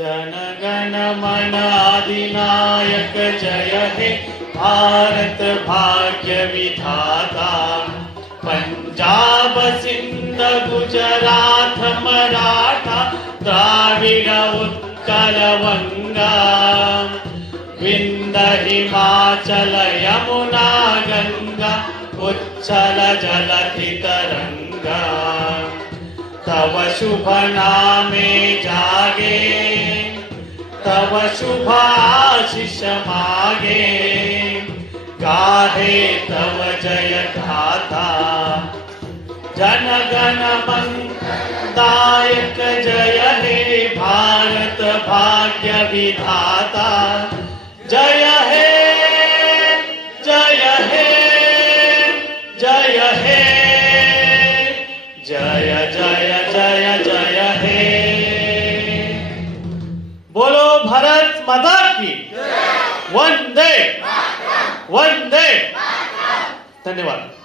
जनगण मन अधिनायक जय हे भारत भाग्य विधाता। पंजाब सिंध गुजरात मराठा द्राविड उत्कल वंगा। विंध्य हिमाचल यमुना गंगा उच्चल जलधि तरंगा। तव शुभ नामे जागे तव शुभ आशीष मागे। गाहे तव जय गाथा जनगण मन दायक जय हे भारत भाग्य विधाता। जय हे जय हे जय हे जय जय जय जय हे। बोलो भारत माता की वंदे वंदे। धन्यवाद।